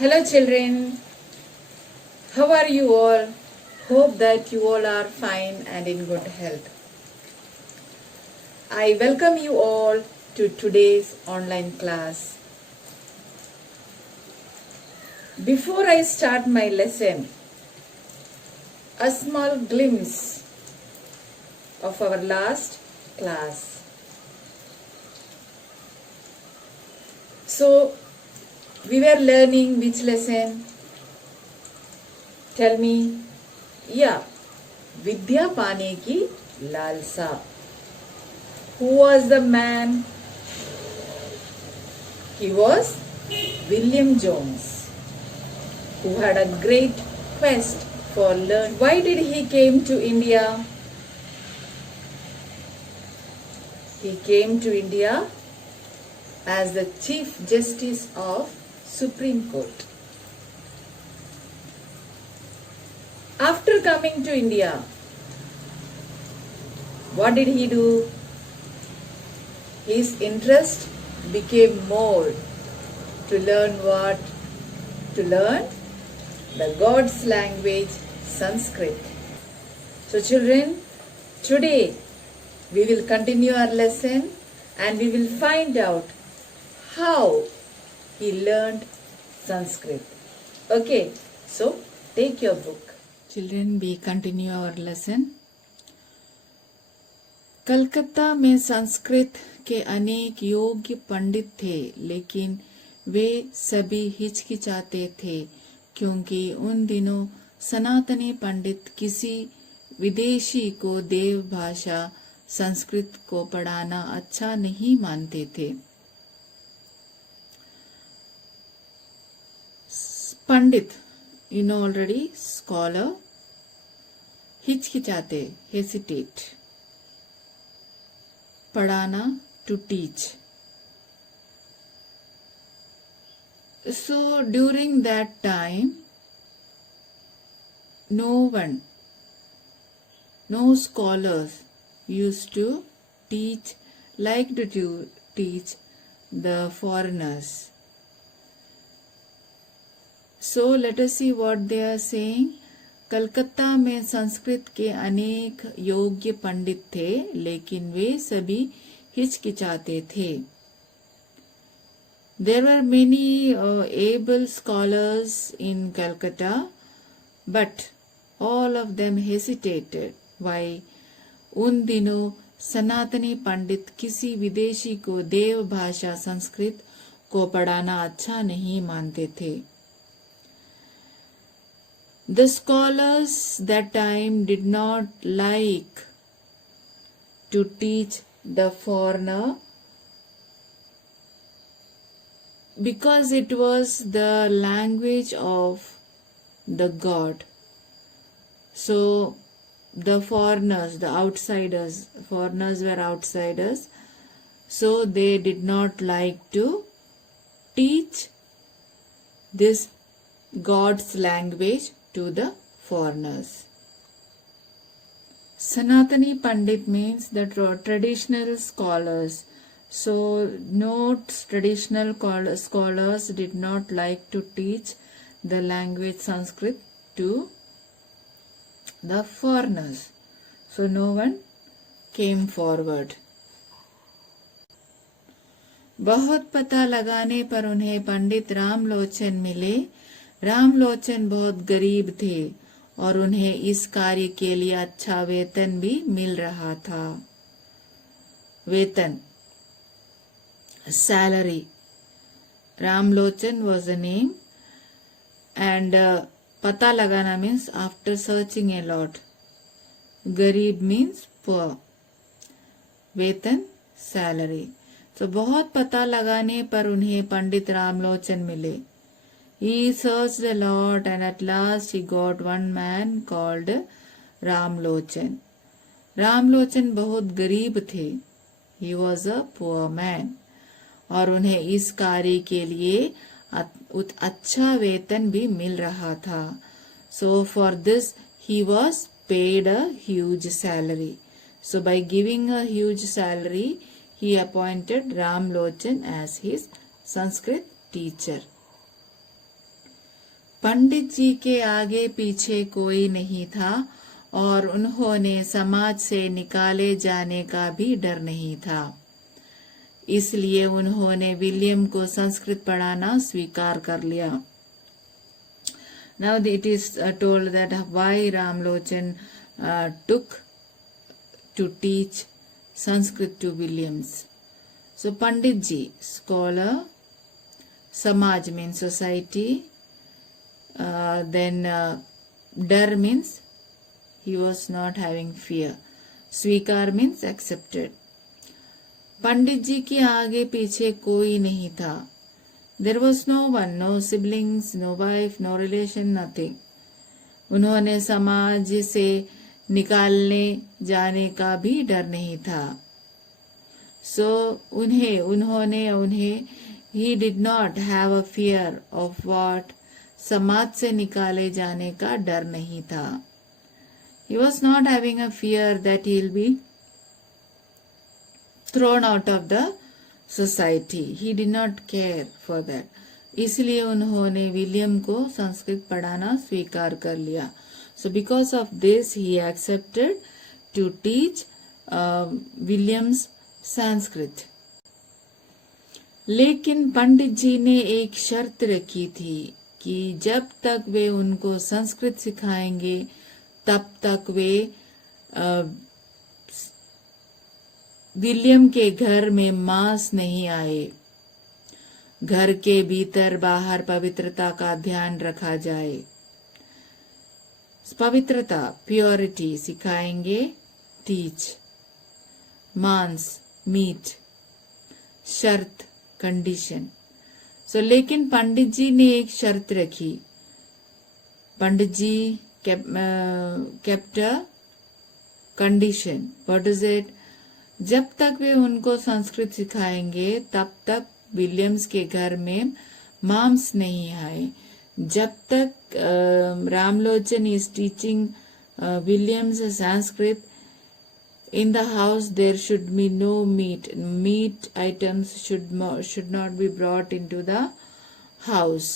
Hello children, how are you all? Hope that you all are fine and in good health. I welcome you all to today's online class. Before I start my lesson, a small glimpse of our last class. So, we were learning which lesson? Tell me. Yeah, Vidya पाने की लालसा. Who was the man? He was William Jones, who had a great quest for learning. Why did he came to India? He came to India as the Chief Justice of Supreme Court. After coming to India, what did he do? His interest became more to learn what? To learn the God's language, Sanskrit. So children, today we will continue our lesson and we will find out how he learned Sanskrit. Okay, so take your book. Children, we continue our lesson. Calcutta में संस्कृत के अनेक योग्य पंडित थे, लेकिन वे सभी हिचकिचाते थे क्योंकि उन दिनों सनातनी पंडित किसी विदेशी को देव भाषा संस्कृत को पढ़ाना अच्छा नहीं मानते थे. पंडित, you know already, scholar, हिचकिचाते, hesitate. पढ़ाना, to teach. So during that time, no scholars used to teach, like to teach the foreigners. So let us see what they are saying. Calcutta में संस्कृत के अनेक योग्य पंडित थे, लेकिन वे सभी हिचकिचाते थे. There were many able scholars in Calcutta, but all of them hesitated. Why? उन दिनों सनातनी पंडित किसी विदेशी को देव भाषा संस्कृत को पढ़ाना अच्छा नहीं मानते थे. The scholars that time did not like to teach the foreigner because it was the language of the God. So the foreigners, the outsiders, foreigners were outsiders, so they did not like to teach this God's language to the foreigners. Sanatani Pandit means the traditional scholars. So no traditional scholars did not like to teach the language Sanskrit to the foreigners. So no one came forward. बहुत पता लगाने पर उन्हें पंडित रामलोचन मिले. रामलोचन बहुत गरीब थे और उन्हें इस कार्य के लिए अच्छा वेतन भी मिल रहा था. वेतन, salary. Ramlochan was the name, and pata lagana means after searching a lot. Garib means poor. वेतन, salary. So बहुत पता लगाने पर उन्हें पंडित रामलोचन मिले. He searched a lot and at last he got one man called Ramlochan. Ramlochan बहुत गरीब थे. He was a poor man. और उन्हें इस कार्य के लिए अच्छा वेतन भी मिल रहा था. So for this he was paid a huge salary. So by giving a huge salary, he appointed Ramlochan as his Sanskrit teacher. पंडित जी के आगे पीछे कोई नहीं था और उन्होंने समाज से निकाले जाने का भी डर नहीं था, इसलिए उन्होंने विलियम को संस्कृत पढ़ाना स्वीकार कर लिया। Now it is told that why Ramlochan took to teach Sanskrit to Williams. So Pandit ji, scholar, Samaj means society, then Dar means he was not having fear, Svikar means accepted. पंडित जी के आगे पीछे कोई नहीं था. There was no one, no siblings, no wife, no relation, nothing. उन्होंने समाज से निकालने जाने का भी डर नहीं था. So उन्हें he did not have a fear of what, समाज से निकाले जाने का डर नहीं था. He was not having a fear that he will be thrown out of the society. He did not care for that. इसलिए उन्होंने विलियम को संस्कृत पढ़ाना स्वीकार कर लिया. So because of this he accepted to teach Williams Sanskrit. लेकिन पंडित जी ने एक शर्त रखी थी कि जब तक वे उनको संस्कृत सिखाएंगे तब तक वे विलियम के घर में मांस नहीं आए. घर के भीतर बाहर पवित्रता का ध्यान रखा जाए. पवित्रता, प्योरिटी सिखाएंगे. टीच, मांस, मीट, शर्त, कंडीशन. सो लेकिन पंडित जी ने एक शर्त रखी. पंडित जी kept a condition. What is it? जब तक वे उनको संस्कृत सिखाएंगे तब तक विलियम्स के घर में मांस नहीं आए. जब तक Ramlochan is teaching Williams Sanskrit, in the house there should be no meat items should not be brought into the house.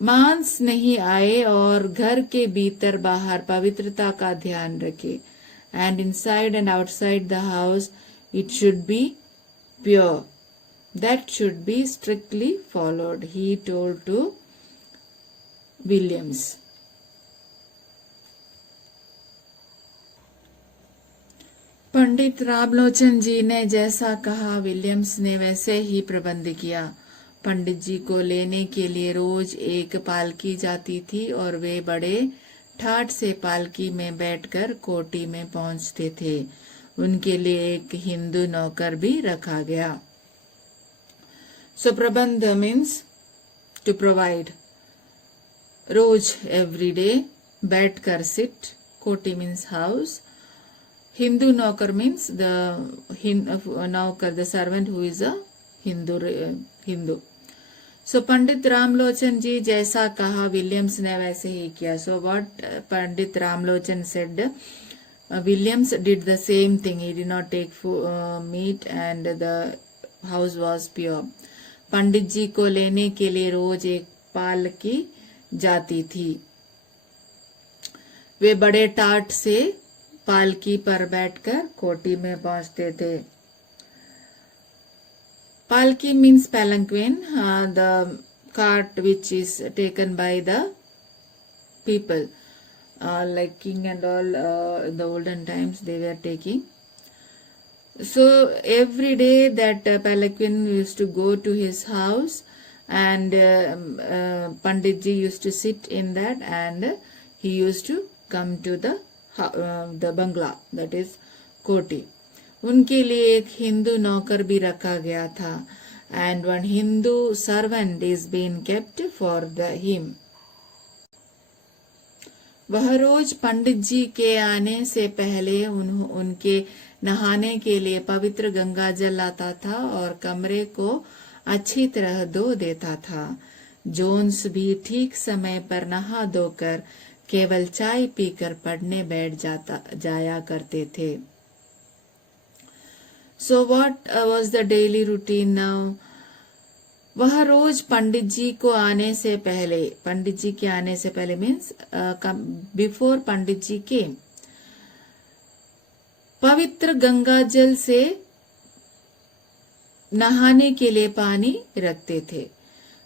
मांस नहीं आए और घर के भीतर बाहर पवित्रता का ध्यान रखे. And inside and outside the house it should be pure. That should be strictly followed, he told to Williams. पंडित रामलोचन जी ने जैसा कहा विलियम्स ने वैसे ही प्रबंध किया. पंडित जी को लेने के लिए रोज एक पालकी जाती थी और वे बड़े ठाठ से पालकी में बैठकर कोठी में पहुंचते थे. उनके लिए एक हिंदू नौकर भी रखा गया. So prabandh means to provide. रोज एवरी डे बैठकर sit. Kothi means house. Hindu naukar means the naukar, the servant who is a Hindu. So Pandit Ramlochan ji जैसा कहा विलियम्स ने वैसे ही किया. So what Pandit Ramlochan said, Williams did the same thing. He did not take meat and the house was pure. Pandit ji को लेने के लिए रोज एक पालकी जाती थी. वे बड़े टाट से पालकी पर बैठकर कोठी में पहुंचते थे. Palki means palanquin, the cart which is taken by the people, like king and all. In the olden times they were taking. So every day that palanquin used to go to his house, and Pandit ji used to sit in that, and he used to come to the bangla, that is koti. उनके लिए एक हिंदू नौकर भी रखा गया था. And one Hindu servant is been kept for him. वह रोज पंडित जी के आने से पहले उनके नहाने के लिए पवित्र गंगा जल लाता था और कमरे को अच्छी तरह धो देता था. जोन्स भी ठीक समय पर नहा धोकर केवल चाय पीकर पढ़ने बैठ जाया करते थे. So what was the daily routine now? वह रोज पंडित जी को आने से पहले, पंडित जी के आने से पहले मीन्स बिफोर पंडित जी के, पवित्र गंगा जल से नहाने के लिए पानी रखते थे.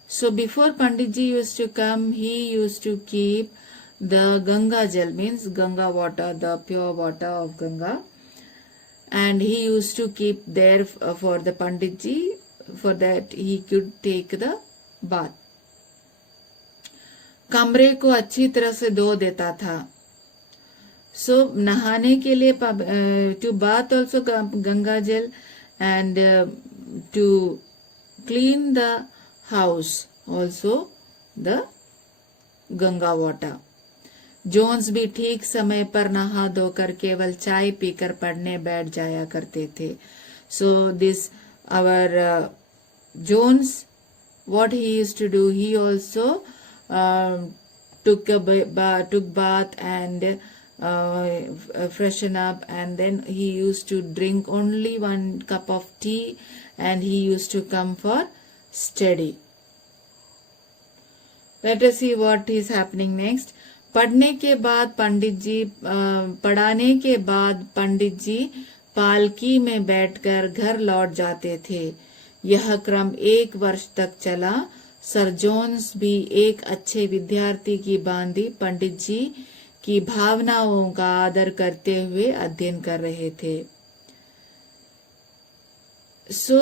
So before Pandit ji used to come, he used to keep the Ganga Jal, means Ganga water, the pure water of Ganga, and he used to keep there for the Pandit ji, for that he could take the bath. कमरे को अच्छी तरह से धो देता था. So नहाने के लिए to bath also Ganga Jal, and to clean the house also the Ganga water. Jones भी ठीक समय पर नहा धोकर केवल चाय पीकर पढ़ने बैठ जाया करते थे. So this our Jones, what he used to do, he also took bath and freshen up, and then he used to drink only 1 cup of tea, and he used to come for study. Let us see what is happening next. पढ़ाने के बाद पंडित जी पालकी में बैठकर घर लौट जाते थे. यह क्रम 1 वर्ष तक चला. सर जोन्स भी एक अच्छे विद्यार्थी की भांति पंडित जी की भावनाओं का आदर करते हुए अध्ययन कर रहे थे. So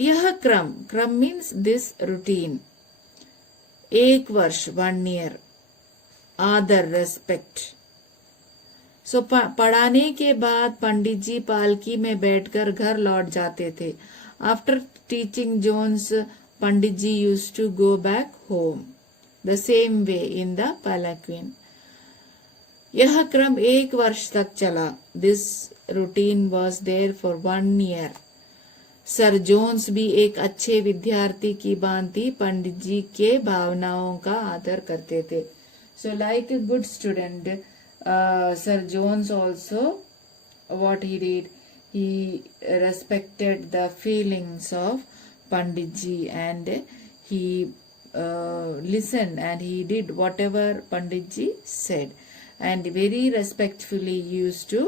यह क्रम मीन्स दिस रूटीन. 1 वर्ष 1 year, आदर रेस्पेक्ट. सो पढ़ाने के बाद पंडित जी पालकी में बैठकर घर लौट जाते थे. After teaching Jones, Pandit ji used to go back home the same way in the palanquin. यह क्रम 1 वर्ष तक चला. This routine was there for 1 year. Sir Jones भी एक अच्छे विद्यार्थी की भांति पंडित जी के भावनाओं का आदर करते थे. So like a good student, Sir Jones also, what he did, he respected the feelings of Pandit ji, and he listened and he did whatever Pandit ji said, and very respectfully used to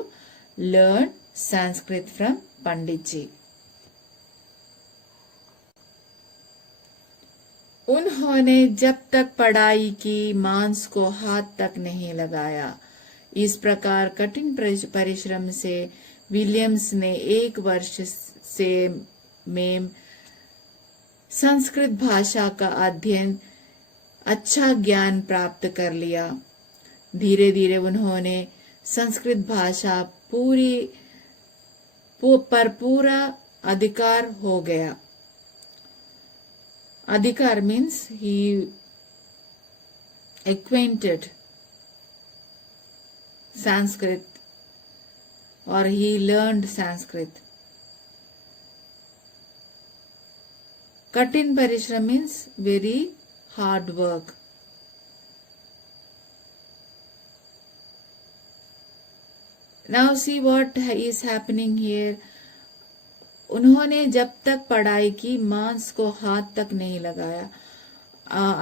learn Sanskrit from Pandit ji. उन्होंने जब तक पढ़ाई की मांस को हाथ तक नहीं लगाया. इस प्रकार कठिन परिश्रम से विलियम्स ने 1 वर्ष से में संस्कृत भाषा का अध्ययन, अच्छा ज्ञान प्राप्त कर लिया. धीरे धीरे उन्होंने संस्कृत भाषा पर पूरा अधिकार हो गया. अधिकार means he acquainted Sanskrit, or he learned Sanskrit. Katin parishram means very hard work. Now see what is happening here. उन्होंने जब तक पढ़ाई की मांस को हाथ तक नहीं लगाया.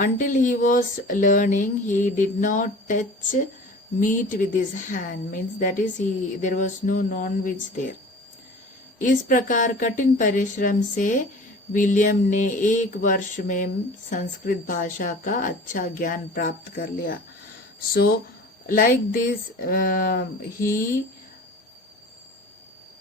Until he was learning, he did not touch meat with his hand, means that is there was no non-veg there. इस प्रकार कठिन परिश्रम से विलियम ने 1 वर्ष में संस्कृत भाषा का अच्छा ज्ञान प्राप्त कर लिया. So like this he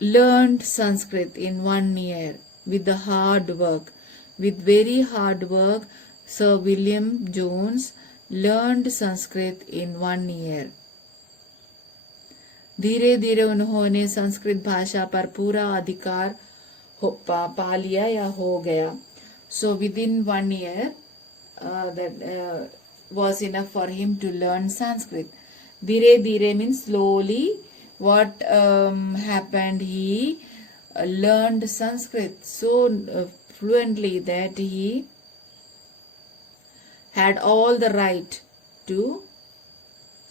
learned Sanskrit in 1 year with the hard work. With very hard work, Sir William Jones learned Sanskrit in 1 year. धीरे धीरे उन्होंने संस्कृत भाषा पर पूरा अधिकार पा लिया या हो गया. So within 1 year that was enough for him to learn Sanskrit. धीरे धीरे means slowly. What happened? He learned Sanskrit so fluently that he had all the right to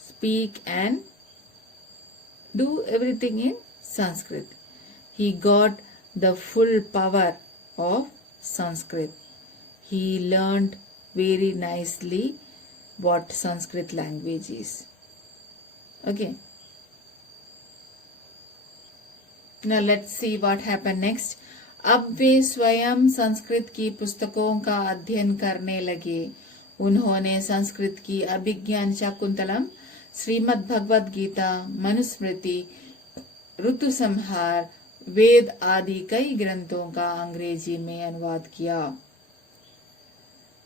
speak and do everything in Sanskrit. He got the full power of Sanskrit. He learned very nicely what Sanskrit language is. Okay. Now let's see what happened next. अब वे स्वयं संस्कृत की पुस्तकों का अध्ययन करने लगे. उन्होंने संस्कृत की अभिज्ञान शाकुंतलम, श्रीमद् भगवद गीता, मनुस्मृति, ऋतु संहार, वेद आदि कई ग्रंथों का अंग्रेजी में अनुवाद किया.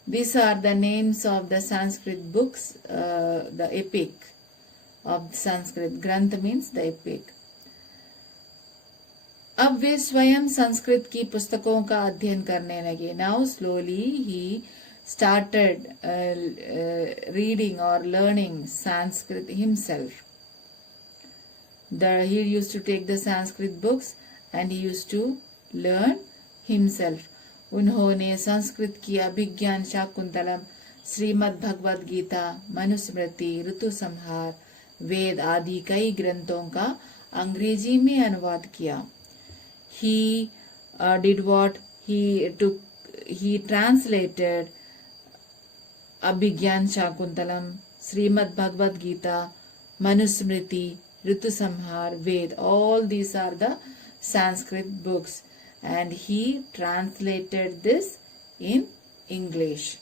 These are the names of the Sanskrit books, the epic of Sanskrit. Granth means the epic. अब वे स्वयं संस्कृत की पुस्तकों का अध्ययन करने लगे. Now slowly he started reading or learning Sanskrit himself. He used to take the Sanskrit books and he used to learn himself. उन्होंने संस्कृत की अभिज्ञान शाकुंतलम, श्रीमद् भगवद गीता, मनुस्मृति, ऋतु संहार, वेद आदि कई ग्रंथों का अंग्रेजी में अनुवाद किया. He did what? He translated Abhigyan Shakuntalam, Srimad Bhagavad Gita, Manusmriti, Ritu Samhar, Ved. All these are the Sanskrit books. And he translated this in English.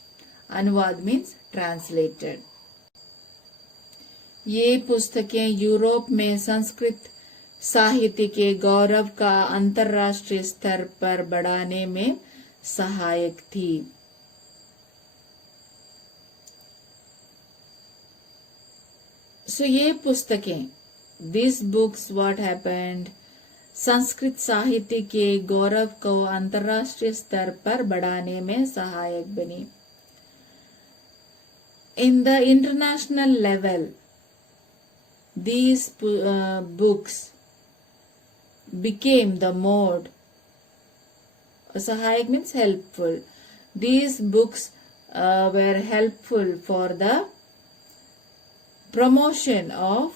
Anuvad means translated. ये पुस्तकें यूरोप में संस्कृत साहित्य के गौरव का अंतर्राष्ट्रीय स्तर पर बढ़ाने में सहायक थी. So ये पुस्तकें, these books, what happened? Sanskrit साहित्य के गौरव को अंतर्राष्ट्रीय स्तर पर बढ़ाने में सहायक बनी. In the international level, these books became the mode. Sahayak means helpful. These books were helpful for the promotion of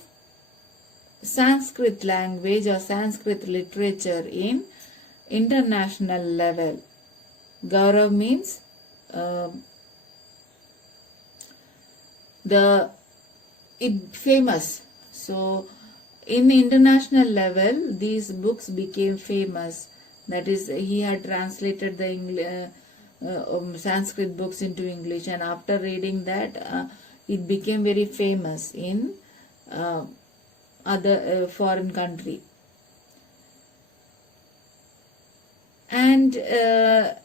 Sanskrit language or Sanskrit literature in international level. Gaurav means famous. So in international level, these books became famous. That is, he had translated the Sanskrit books into English, and after reading that, it became very famous in other foreign country. And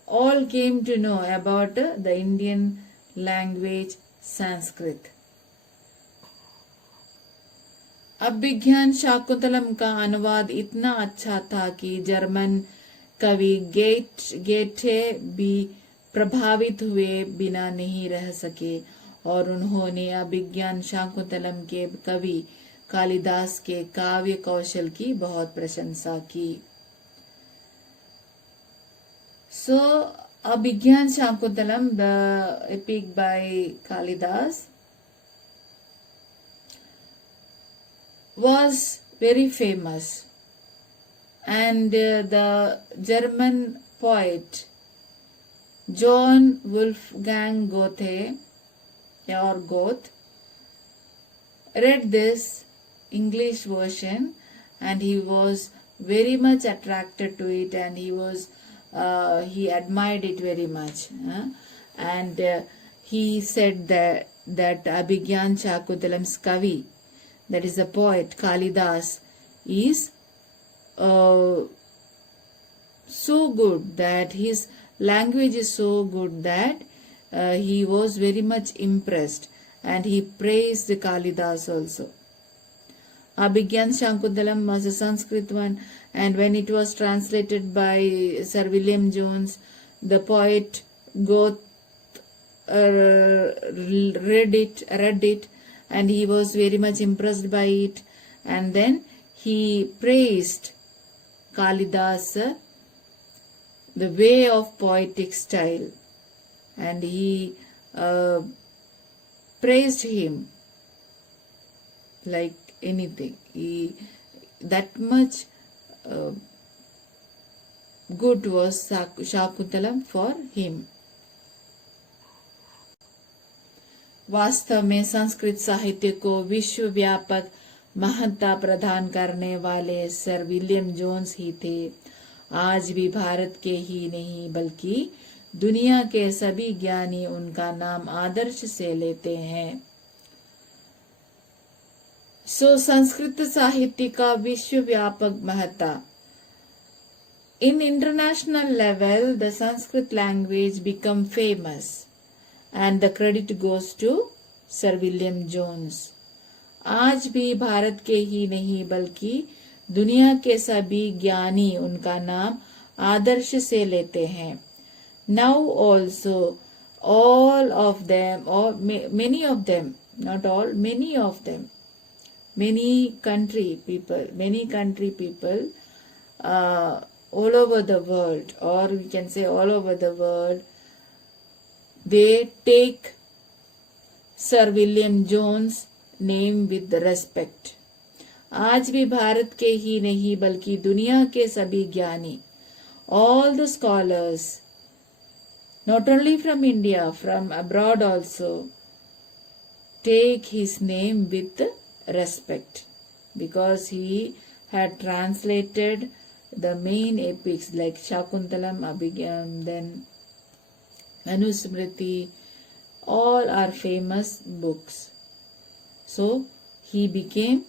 all came to know about the Indian language Sanskrit. अभिज्ञान शाकुंतलम का अनुवाद इतना अच्छा था कि German कवि गेटे भी प्रभावित हुए बिना नहीं रह सके, और उन्होंने अभिज्ञान शाकुंतलम के कवि कालिदास के काव्य कौशल की बहुत प्रशंसा की. So Abhigyan Shakuntalam, the epic by Kalidas, was very famous, and the German poet John Wolfgang Goethe or Goethe read this English version, and he was very much attracted to it, and he admired it very much, and he said that Abhigyan Shakuntalam's kavi, that is the poet Kalidas, is so good, that his language is so good that he was very much impressed, and he praised Kalidas also. Abhigyan Shakuntalam was a Sanskrit one, and when it was translated by Sir William Jones, the poet Goethe read it, and he was very much impressed by it, and then he praised Kalidas, the way of poetic style, and he praised him like anything. He that much good was Shakuntalam for him. वास्तव में संस्कृत साहित्य को विश्वव्यापक महत्ता प्रदान करने वाले sir William Jones ही थे। आज भी भारत के ही नहीं बल्कि दुनिया के सभी ज्ञानी उनका नाम आदर्श से लेते हैं। संस्कृत साहित्य का विश्वव्यापक महत्ता। In international level, the Sanskrit language became famous, and the credit goes to Sir William Jones. आज भी भारत के ही नहीं बल्कि दुनिया के सभी ज्ञानी उनका नाम आदर्श से लेते हैं। Now also, all of them, or many of them, not all, many of them, many country people, all over the world, or we can say all over the world, they take Sir William Jones' name with respect. आज भी भारत के ही नहीं बल्कि दुनिया के सभी ज्ञानी, all the scholars, not only from India, from abroad also, take his name with respect, because he had translated the main epics like Shakuntalam, Abhigyan, then Manusmriti, all are famous books. So he became,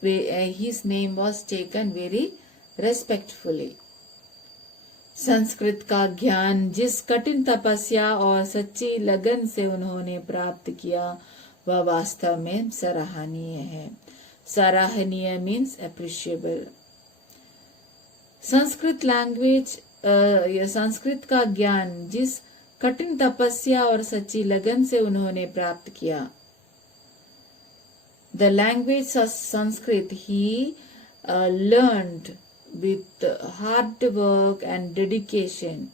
his name was taken very respectfully. Sanskrit का ज्ञान जिस कठिन तपस्या और सच्ची लगन से उन्होंने प्राप्त किया वह वास्तव में सराहनीय है। सराहनीय means appreciable. Sanskrit language Sanskrit का ज्ञान जिस कठिन तपस्या और सच्ची लगन से उन्होंने प्राप्त किया। The language of Sanskrit he learned with hard work and dedication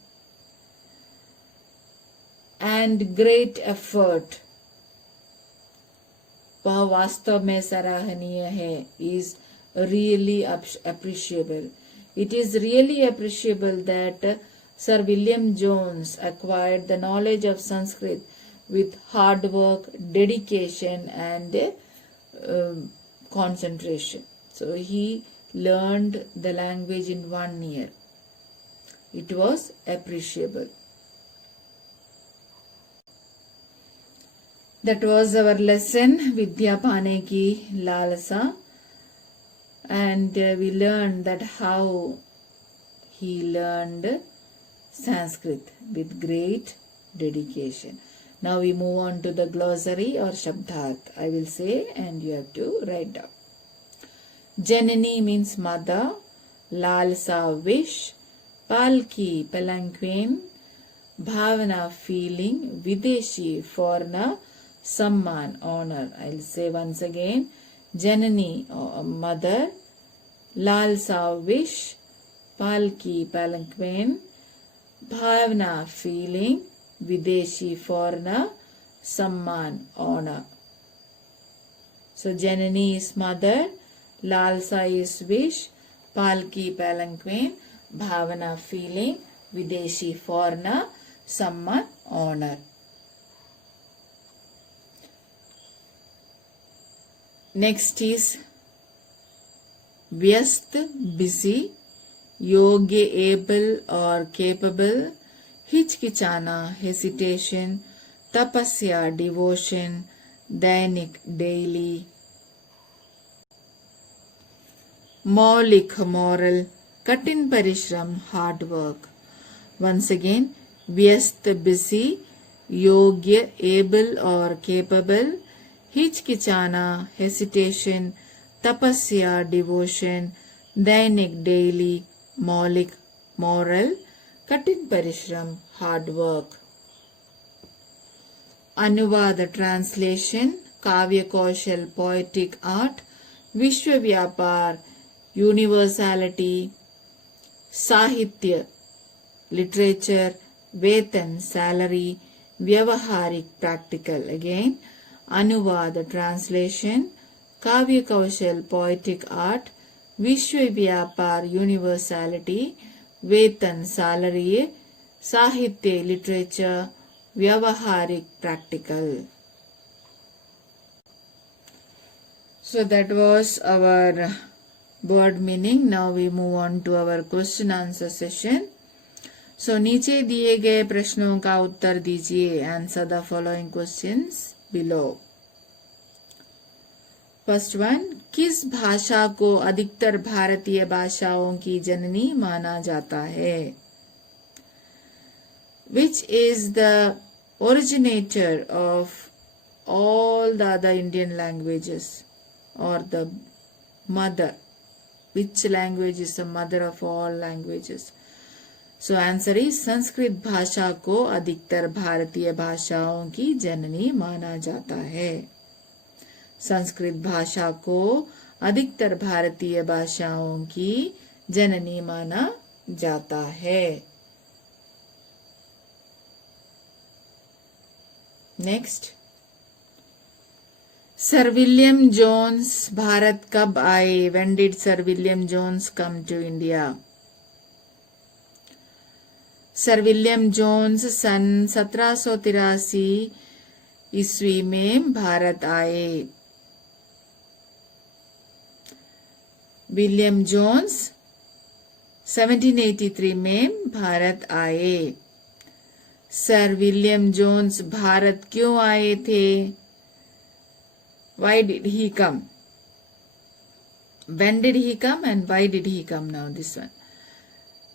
and great effort. वह वास्तव में सराहनीय है, is really appreciable. It is really appreciable that Sir William Jones acquired the knowledge of Sanskrit with hard work, dedication and concentration. So he learned the language in 1 year. It was appreciable. That was our lesson, Vidya Pane ki Lalasa. And we learned that how he learned Sanskrit with great dedication. Now we move on to the glossary or Shabdat. I will say and you have to write down. Janani means mother, Lalsa wish, Palki palanquin, Bhavana feeling, Videshi foreigner, Samman honor. I will say once again. Janani mother, Lalsa wish, Palki palanquin, Bhavna feeling, Videshi foreigner, Samman honor. So Janani is mother, Lalsa is wish, Palki palanquin, Bhavana feeling, Videshi foreigner, Samman honor. Next is Vyast, busy, Yogya, able or capable, Hichkichana, hesitation, Tapasya, devotion, Dainik, daily, Maulik, moral, Katin Parishram, hard work. Once again, Vyast, busy, Yogya, able or capable, Hichkichana, hesitation, Tapasya, devotion, Dainik, daily, Maulik, moral, Katin Parishram, hard work. Anuvada, translation, Kavya Kaushal, poetic art, Vishwavyapar, universality, Sahitya, literature, Vetan, salary, Vyavaharik, practical. Again, Anuvada, translation, Kavya Kaushal, poetic art, Vishwavyapar, universality, वेतन salary, साहित्य literature, व्यवहारिक practical. So that was our word meaning. Now we move on to our question answer session. So नीचे दिए गए प्रश्नों का उत्तर दीजिए. Answer the following questions below. First one, किस भाषा को अधिकतर भारतीय भाषाओं की जननी माना जाता है? Which is the originator of all the other Indian languages, or the mother? Which language is the mother of all languages? So answer is Sanskrit भाषा को अधिकतर भारतीय भाषाओं की जननी माना जाता है. संस्कृत भाषा को अधिकतर भारतीय भाषाओं की जननी माना जाता है. Next, sir William Jones Bharat कब आए? When did sir William Jones come to India? Sir William Jones सन 1783 ईस्वी में भारत आए. विलियम जोन्स 1783 में भारत आए. सर विलियम जोन्स भारत क्यों आए थे? Why did he come? When did he come and why did he come? Now this one.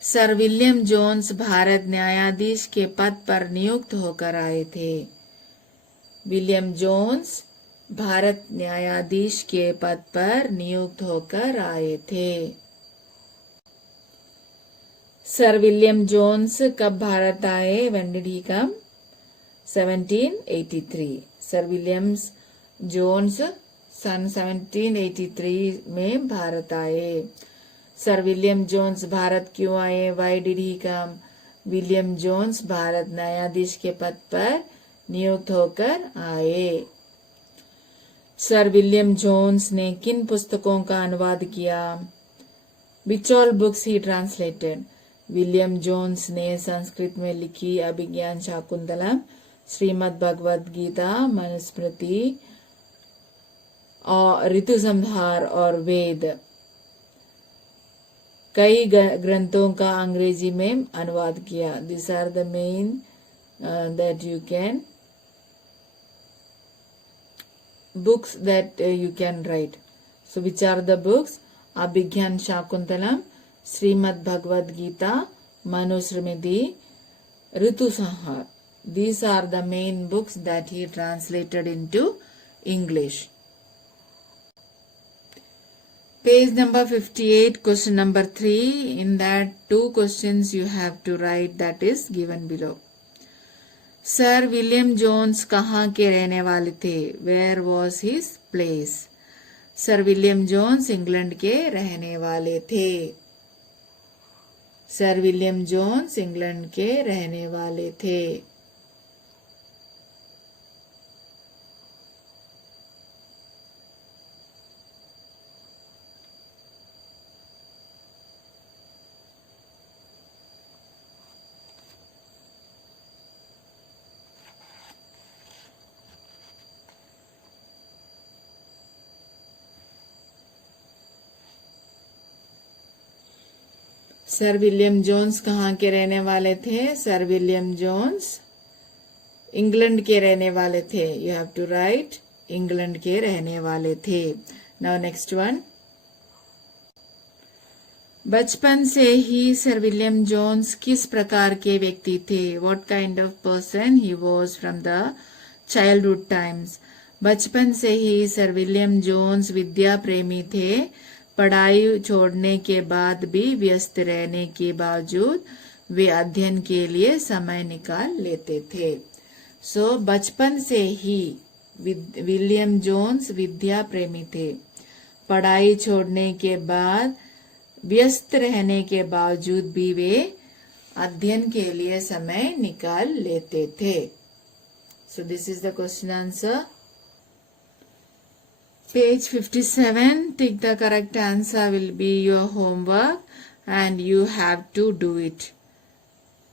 Sir William Jones Bharat न्यायाधीश के पद पर नियुक्त होकर आए थे. विलियम जोन्स भारत न्यायाधीश के पद पर नियुक्त होकर आए थे. सर विलियम जोन्स कब भारत आए? When did he come? 1783. Sir Williams Jones सन 1783 में भारत आए. सर विलियम जोन्स भारत क्यों आए? Why did he come? William Jones Bharat न्यायाधीश के पद पर नियुक्त होकर आए. सर विलियम जोन्स ने किन पुस्तकों का अनुवाद किया? Which all books he translated? William Jones ने संस्कृत में लिखी अभिज्ञान शाकुंतलम, श्रीमद् भगवद गीता, मनुस्मृति और ऋतु संहार और वेद, कई ग्रंथों का अंग्रेजी में अनुवाद किया. These are the main that you can books that you can write. So which are the books? Abhigyan Shakuntalam, Srimad Bhagavad Gita, Manusmriti, Ritu Sanhar. These are the main books that he translated into English. Page number 58, question number 3. In that 2 questions you have to write, that is given below. Sir William Jones कहाँ के रहने वाले थे? Where was his place? Sir William Jones England के रहने वाले थे. Sir William Jones England के रहने वाले थे. सर विलियम जोन्स कहाँ के रहने वाले थे? सर विलियम जोन्स इंग्लैंड के रहने वाले थे. You have to write England के रहने वाले थे. Now next one. बचपन से ही सर विलियम जोन्स किस प्रकार के व्यक्ति थे? What kind of person he was from the childhood times? बचपन से ही सर विलियम जोन्स विद्या प्रेमी थे. पढ़ाई छोड़ने के बाद भी व्यस्त रहने के बावजूद वे अध्ययन के लिए समय निकाल लेते थे. सो बचपन से ही विलियम जोन्स विद्या प्रेमी थे. पढ़ाई छोड़ने के बाद व्यस्त रहने के बावजूद भी वे अध्ययन के लिए समय निकाल लेते थे. So this is the question answer. Page 57, tick the correct answer will be your homework. and you have to do it.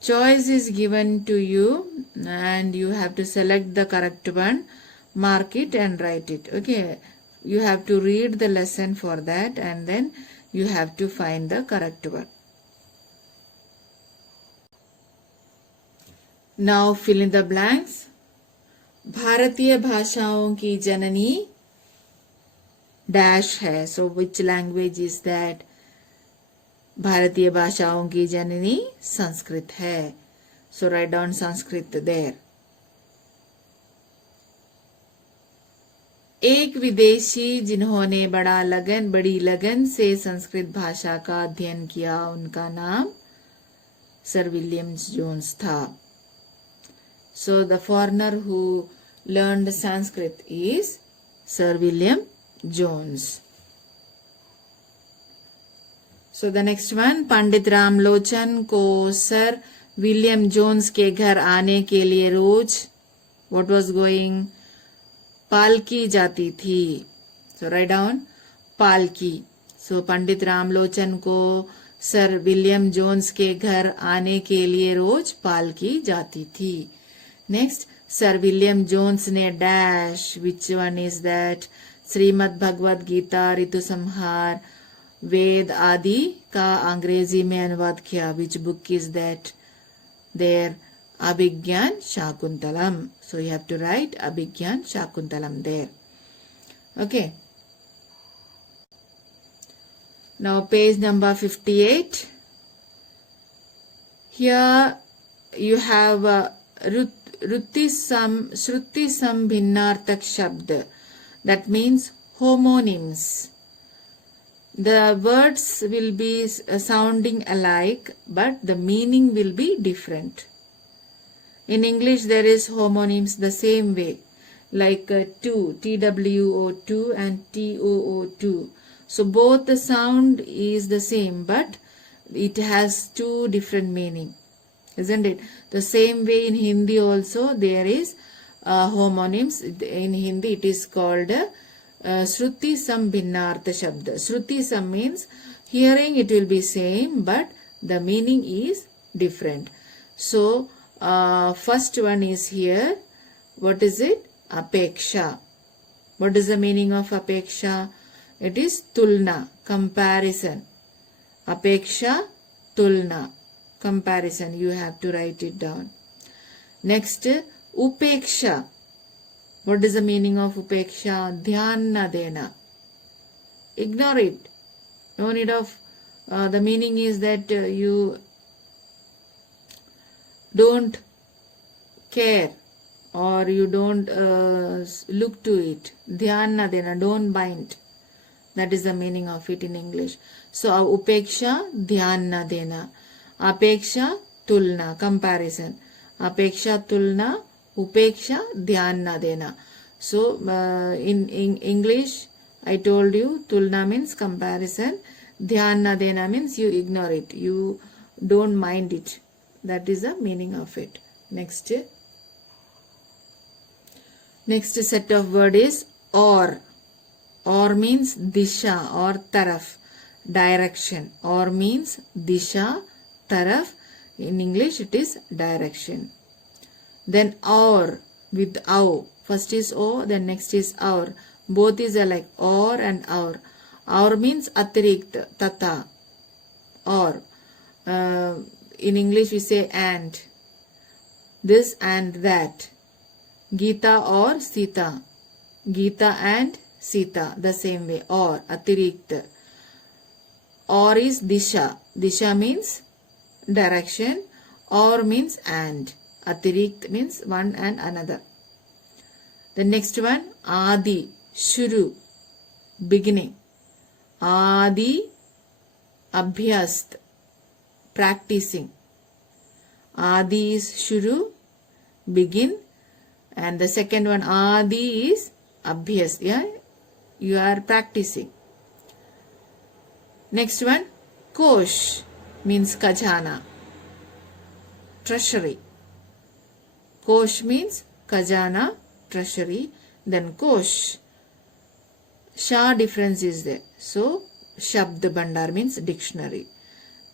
Choice is given to you and you have to select the correct one, mark it and write it. Okay, you have to read the lesson for that and then you have to find the correct one. Now fill in the blanks. भारतीय भाषाओं की जननी dash है. So which language is that? भारतीय भाषाओं की जननी संस्कृत है. So write down Sanskrit there. एक विदेशी जिन्होंने बड़ी लगन से संस्कृत भाषा का अध्ययन किया, उनका नाम सर विलियम जोन्स था. So the foreigner who learned Sanskrit is Sir William Jones. So the next one, पंडित रामलोचन को सर विलियम जोन्स के घर आने के लिए रोज what was going? पालकी जाती थी. So write down पालकी. So पंडित रामलोचन को सर विलियम जोन्स के घर आने के लिए रोज पालकी जाती थी. Next, Sir William Jones ने dash, which one is that? Shrimad Bhagavad Gita, ऋतु संहार, वेद आदि का अंग्रेजी में अनुवाद किया. Which book is that? There, Abhigyan Shakuntalam. So you have to write Abhigyan Shakuntalam there. Okay. Now page number 58. Here you have Shruti Sambhinnarthak Shabd. That means homonyms. The words will be sounding alike, but the meaning will be different. In English, there is homonyms the same way, like two, TWO2 and TOO2. So both the sound is the same, but it has two different meaning. Isn't it? The same way in Hindi also there is homonyms. In Hindi it is called Shruti Sambhinnartha Shabda. Shruti Sam means hearing it will be same but the meaning is different. So first one is here. What is it? Apeksha. What is the meaning of apeksha? It is tulna, comparison. Apeksha, tulna, comparison. You have to write it down. Next, upeksha. What is the meaning of upeksha? Dhyan na dena. Ignore it. No need of, the meaning is that you don't care or you don't look to it. Dhyan na dena, don't mind. That is the meaning of it in English. So, upeksha, dhyan na dena. Apeksha, tulna, comparison. Apeksha, tulna, upeksha, dhyan na dena. So, in English, I told you, tulna means comparison. Dhyan na dena means you ignore it. You don't mind it. That is the meaning of it. Next set of word is or. Or means disha or taraf, direction. Or means disha, taraf. In English it is direction. Then or with au. First is o, then next is our. Both is alike, or and our. Our means atirikt, tata. Or. In English we say and. This and that. Gita or Sita. Gita and Sita, the same way. Or, atirikt. Or is disha. Disha means direction. Or means and. Atirikt means one and another. The next one, adi, shuru, beginning. Adi, abhyast, practicing. Adi is shuru, begin. And the second one, adi is abhyas. Yeah, you are practicing. Next one, kosh means kajana, treasury. Kosh means kajana, treasury. Then kosh. Sha difference is there. So, Shabd Bandar means dictionary.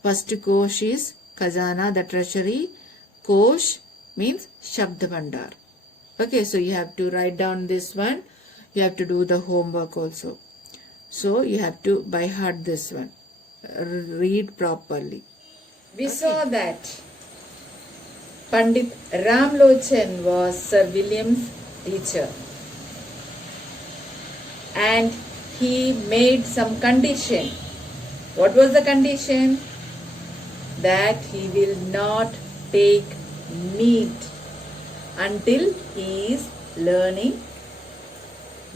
First Kosh is Khazana, the treasury. Kosh means Shabd Bhandar. Okay, so you have to write down this one. You have to do the homework also. So you have to by heart this one. Read properly. We saw that Pandit Ramlochan was Sir William's teacher. And he made some condition. What was the condition? That he will not take meat until he is learning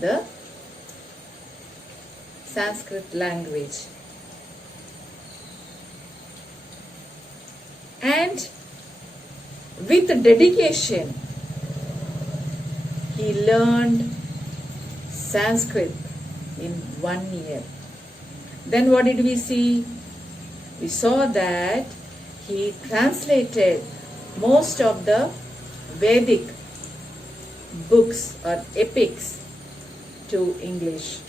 the Sanskrit language. And with dedication, he learned Sanskrit in 1 year. Then what did we see? We saw that he translated most of the Vedic books or epics to English.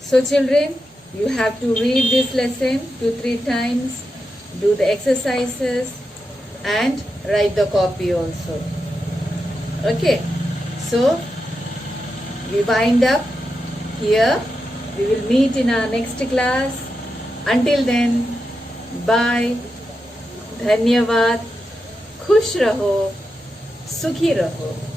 So children, you have to read this lesson 2-3 times, do the exercises and write the copy also. Okay, so we wind up here. We will meet in our next class. Until then, bye. धन्यवाद. खुश रहो, सुखी रहो.